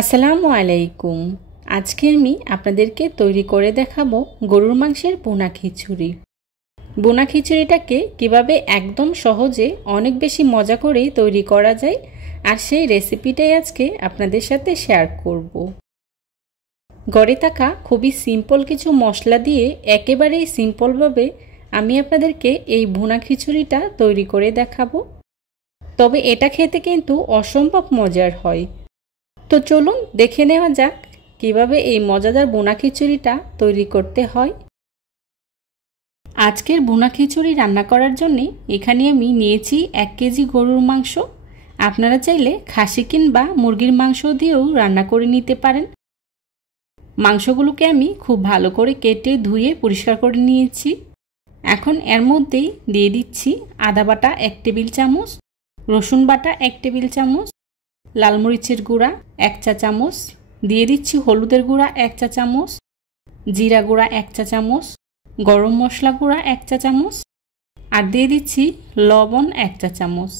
আসসালামু আলাইকুম। আজকে আমি আপনাদেরকে তৈরি করে দেখাবো গরুর মাংসের বোনা খিচুড়ি। বোনা খিচুড়িটাকে কিভাবে একদম সহজে অনেক বেশি মজা করে তৈরি করা যায় আর সেই রেসিপিটাই আজকে আপনাদের সাথে শেয়ার করব। ঘরে থাকা খুবই সিম্পল কিছু মশলা দিয়ে একেবারেই সিম্পলভাবে আমি আপনাদেরকে এই বোনা খিচুড়িটা তৈরি করে দেখাবো। তবে এটা খেতে কিন্তু অসম্ভব মজার হয়। তো চলুন দেখে নেওয়া যাক কিভাবে এই মজাদার বোনা খিচুড়িটা তৈরি করতে হয়। আজকের বোনা খিচুড়ি রান্না করার জন্য এখানে আমি নিয়েছি 1 কেজি গরুর মাংস। আপনারা চাইলে খাসি কিংবা মুরগির মাংস দিয়েও রান্না করে নিতে পারেন। মাংসগুলোকে আমি খুব ভালো করে কেটে ধুয়ে পরিষ্কার করে নিয়েছি। এখন এর মধ্যেই দিয়ে দিচ্ছি আদা বাটা 1 টেবিল চামচ, রসুন বাটা 1 টেবিল চামচ, লাল মরিচের গুঁড়া 1 চা চামচ, দিয়ে দিচ্ছি হলুদের গুঁড়া 1 চা চামচ, জিরা গুঁড়া 1 চা চামচ, গরম মশলা গুঁড়া 1 চা চামচ আর দিয়ে দিচ্ছি লবণ 1 চা চামচ।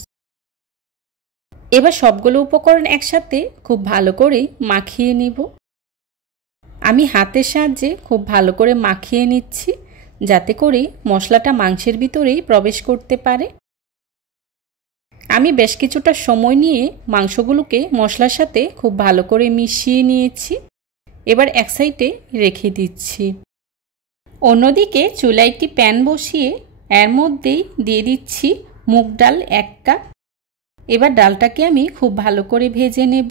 এবার সবগুলো উপকরণ একসাথে খুব ভালো করে মাখিয়ে নিব। আমি হাতের সাহায্যে খুব ভালো করে মাখিয়ে নিচ্ছি যাতে করে মশলাটা মাংসের ভিতরেই প্রবেশ করতে পারে। আমি বেশ কিছুটা সময় নিয়ে মাংসগুলোকে মশলার সাথে খুব ভালো করে মিশিয়ে নিয়েছি। এবার এক সাইডে রেখে দিচ্ছি। অন্যদিকে চুলায় একটি প্যান বসিয়ে এর মধ্যেই দিয়ে দিচ্ছি মুগ ডাল 1 কাপ। এবার ডালটাকে আমি খুব ভালো করে ভেজে নেব।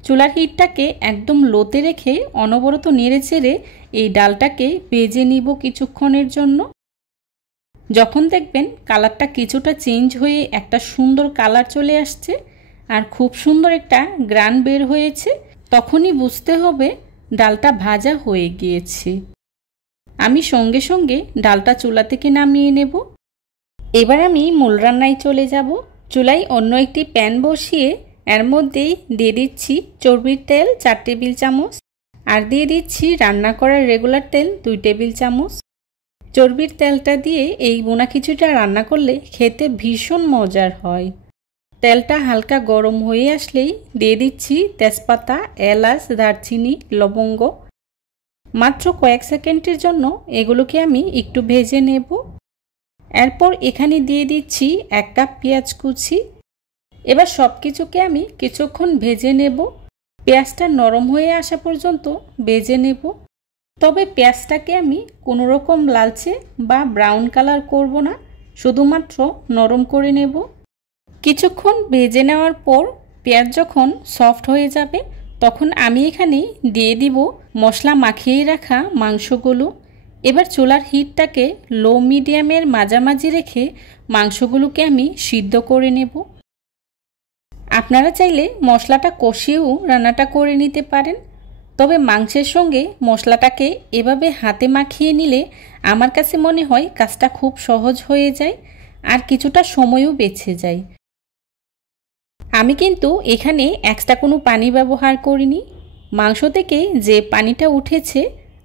চুলার হিটটাকে একদম লোতে রেখে অনবরত নেড়ে চেড়ে এই ডালটাকে ভেজে নিব কিছুক্ষণের জন্য। যখন দেখবেন কালারটা কিছুটা চেঞ্জ হয়ে একটা সুন্দর কালার চলে আসছে আর খুব সুন্দর একটা গ্রান বের হয়েছে, তখনই বুঝতে হবে ডালটা ভাজা হয়ে গিয়েছে। আমি সঙ্গে সঙ্গে ডালটা চুলা থেকে নামিয়ে নেব। এবার আমি মূল রান্নায় চলে যাব। চুলায় অন্য একটি প্যান বসিয়ে এর মধ্যেই দিয়ে দিচ্ছি চর্বির তেল 4 টেবিল চামচ আর দিয়ে দিচ্ছি রান্না করার রেগুলার তেল 2 টেবিল চামচ। চর্বির তেলটা দিয়ে এই বোনা খিচুড়িটা রান্না করলে খেতে ভীষণ মজার হয়। তেলটা হালকা গরম হয়ে আসলেই দিয়ে দিচ্ছি তেজপাতা, এলাচ, দারচিনি, লবঙ্গ। মাত্র কয়েক সেকেন্ডের জন্য এগুলোকে আমি একটু ভেজে নেব। এরপর এখানে দিয়ে দিচ্ছি 1 কাপ পেঁয়াজ কুচি। এবার সব কিছুকে আমি কিছুক্ষণ ভেজে নেব। পেঁয়াজটা নরম হয়ে আসা পর্যন্ত ভেজে নেব। তবে পেঁয়াজটাকে আমি কোনো রকম লালচে বা ব্রাউন কালার করব না, শুধুমাত্র নরম করে নেব। কিছুক্ষণ ভেজে নেওয়ার পর পেঁয়াজ যখন সফট হয়ে যাবে তখন আমি এখানে দিয়ে দিব মশলা মাখিয়ে রাখা মাংসগুলো। এবার চুলার হিটটাকে লো মিডিয়ামের মাঝামাঝি রেখে মাংসগুলোকে আমি সিদ্ধ করে নেব। আপনারা চাইলে মশলাটা কষিয়েও রান্নাটা করে নিতে পারেন। তবে মাংসের সঙ্গে মশলাটাকে এভাবে হাতে মাখিয়ে নিলে আমার কাছে মনে হয় কাজটা খুব সহজ হয়ে যায় আর কিছুটা সময়ও বেঁচে যায়। আমি কিন্তু এখানে এক্সট্রা কোনো পানি ব্যবহার করিনি। মাংস থেকে যে পানিটা উঠেছে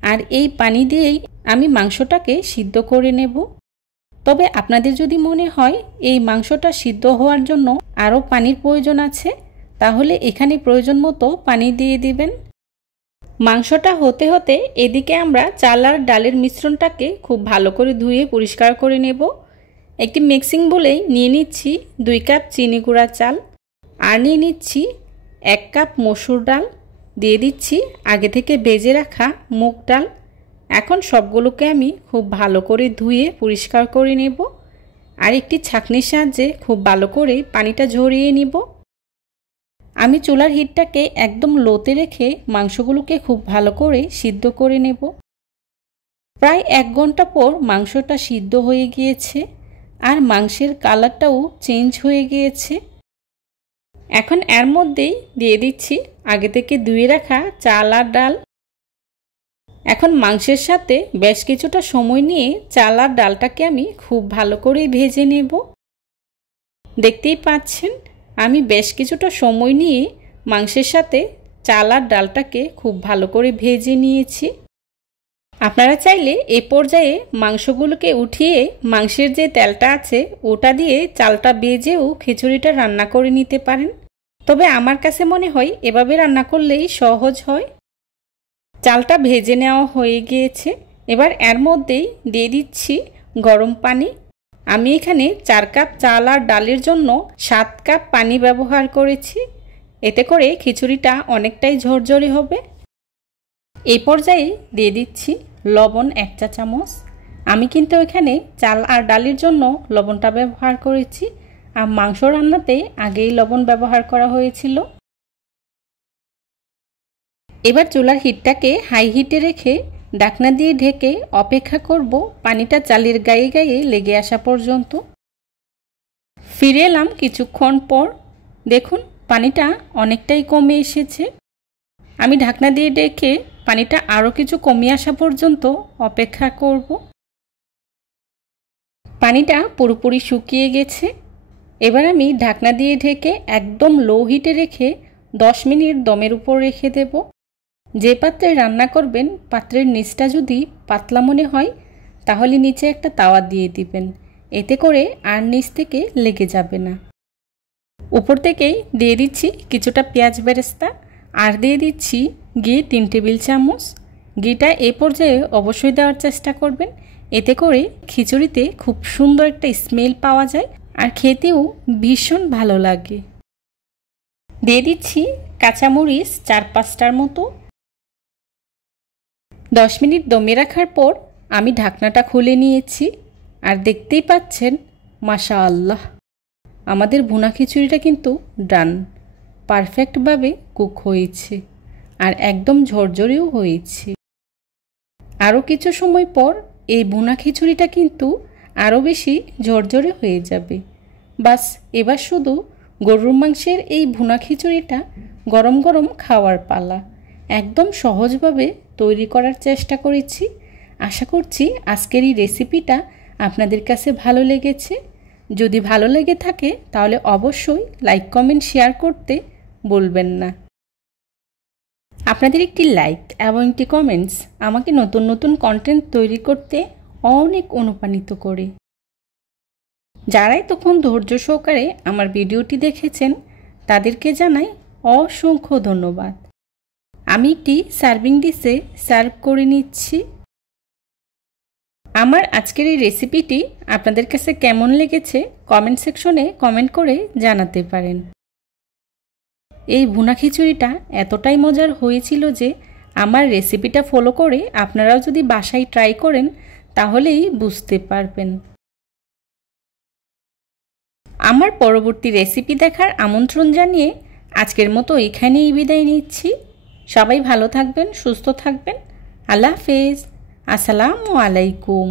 আর এই পানি দিয়েই আমি মাংসটাকে সিদ্ধ করে নেব। তবে আপনাদের যদি মনে হয় এই মাংসটা সিদ্ধ হওয়ার জন্য আরও পানির প্রয়োজন আছে, তাহলে এখানে প্রয়োজন মতো পানি দিয়ে দিবেন। মাংসটা হতে হতে এদিকে আমরা চাল আর ডালের মিশ্রণটাকে খুব ভালো করে ধুয়ে পরিষ্কার করে নেব। একটি মিক্সিং বোলে নিয়ে নিচ্ছি 2 কাপ চিনি গুঁড়া চাল আর নিয়ে নিচ্ছি 1 কাপ মসুর ডাল, দিয়ে দিচ্ছি আগে থেকে ভেজে রাখা মুগ ডাল। এখন সবগুলোকে আমি খুব ভালো করে ধুয়ে পরিষ্কার করে নেব আর একটি ছাঁকনির সাহায্যে খুব ভালো করে পানিটা ঝরিয়ে নিব। আমি চুলার হিটটাকে একদম লোতে রেখে মাংসগুলোকে খুব ভালো করে সিদ্ধ করে নেব। প্রায় 1 ঘন্টা পর মাংসটা সিদ্ধ হয়ে গিয়েছে আর মাংসের কালারটাও চেঞ্জ হয়ে গিয়েছে। এখন এর মধ্যেই দিয়ে দিচ্ছি আগে থেকে ধুয়ে রাখা চাল আর ডাল। এখন মাংসের সাথে বেশ কিছুটা সময় নিয়ে চাল আর ডালটাকে আমি খুব ভালো করে ভেজে নেব। দেখতেই পাচ্ছেন আমি বেশ কিছুটা সময় নিয়ে মাংসের সাথে চাল আর ডালটাকে খুব ভালো করে ভেজে নিয়েছি। আপনারা চাইলে এই পর্যায়ে মাংসগুলোকে উঠিয়ে মাংসের যে তেলটা আছে ওটা দিয়ে চালটা ভেজেও খিচুড়িটা রান্না করে নিতে পারেন। তবে আমার কাছে মনে হয় এভাবে রান্না করলেই সহজ হয়। চালটা ভেজে নেওয়া হয়ে গিয়েছে। এবার এর মধ্যেই দিয়ে দিচ্ছি গরম পানি। আমি এখানে 4 কাপ চাল আর ডালের জন্য 7 কাপ পানি ব্যবহার করেছি। এতে করে খিচুড়িটা অনেকটাই ঝরঝরে হবে। এই পর্যায়ে দিয়ে দিচ্ছি লবণ 1 চা চামচ। আমি কিন্তু এখানে চাল আর ডালের জন্য লবণটা ব্যবহার করেছি, আর মাংস রান্নাতে আগেই লবণ ব্যবহার করা হয়েছিল। এবার চুলার হিটটাকে হাই হিটে রেখে ঢাকনা দিয়ে ঢেকে অপেক্ষা করব পানিটা চালের গায়ে গায়ে লেগে আসা পর্যন্ত। ফিরে এলাম কিছুক্ষণ পর। দেখুন পানিটা অনেকটাই কমে এসেছে। আমি ঢাকনা দিয়ে ঢেকে পানিটা আরও কিছু কমে আসা পর্যন্ত অপেক্ষা করব। পানিটা পুরোপুরি শুকিয়ে গেছে। এবার আমি ঢাকনা দিয়ে ঢেকে একদম লো হিটে রেখে 10 মিনিট দমের উপর রেখে দেব। যে পাত্রে রান্না করবেন পাত্রের নিচটা যদি পাতলা মনে হয় তাহলে নিচে একটা তাওয়া দিয়ে দিবেন, এতে করে আর নিচ থেকে লেগে যাবে না। উপর থেকেই দিয়ে দিচ্ছি কিছুটা পেঁয়াজ বেরেস্তা, আর দিয়ে দিচ্ছি ঘি 3 টেবিল চামচ। ঘিটা এই পর্যায়ে অবশ্যই দেওয়ার চেষ্টা করবেন, এতে করে খিচুড়িতে খুব সুন্দর একটা স্মেল পাওয়া যায় আর খেতেও ভীষণ ভালো লাগে। দিয়ে দিচ্ছি কাঁচামরিচ 4-5টার মতো। 10 মিনিট দমে রাখার পর আমি ঢাকনাটা খুলে নিয়েছি, আর দেখতেই পাচ্ছেন মাশাআল্লাহ আমাদের ভুনা খিচুড়িটা কিন্তু ডান, পারফেক্টভাবে কুক হয়েছে আর একদম ঝরঝরেও হয়েছে। আরও কিছু সময় পর এই ভুনা খিচুড়িটা কিন্তু আরও বেশি ঝরঝরে হয়ে যাবে। বাস এবার শুধু গরুর মাংসের এই ভুনা খিচুড়িটা গরম গরম খাওয়ার পালা। একদম সহজভাবে তৈরি করার চেষ্টা করেছি। আশা করছি আজকের এই রেসিপিটা আপনাদের কাছে ভালো লেগেছে। যদি ভালো লেগে থাকে তাহলে অবশ্যই লাইক কমেন্ট শেয়ার করতে বলবেন না। আপনাদের একটি লাইক এবং একটি কমেন্টস আমাকে নতুন নতুন কন্টেন্ট তৈরি করতে অনেক অনুপ্রাণিত করে। যারাই তখন ধৈর্য সহকারে আমার ভিডিওটি দেখেছেন তাদেরকে জানাই অসংখ্য ধন্যবাদ। আমি একটি সার্ভিং ডিশে সার্ভ করে নিচ্ছি। আমার আজকের এই রেসিপিটি আপনাদের কাছে কেমন লেগেছে কমেন্ট সেকশনে কমেন্ট করে জানাতে পারেন। এই ভুনা খিচুড়িটা এতটাই মজার হয়েছিল যে আমার রেসিপিটা ফলো করে আপনারাও যদি বাসায় ট্রাই করেন তাহলেই বুঝতে পারবেন। আমার পরবর্তী রেসিপি দেখার আমন্ত্রণ জানিয়ে আজকের মতো এখানেই বিদায় নিচ্ছি। সবাই ভালো থাকবেন, সুস্থ থাকবেন। আল্লাহ হাফেজ। আসসালামু আলাইকুম।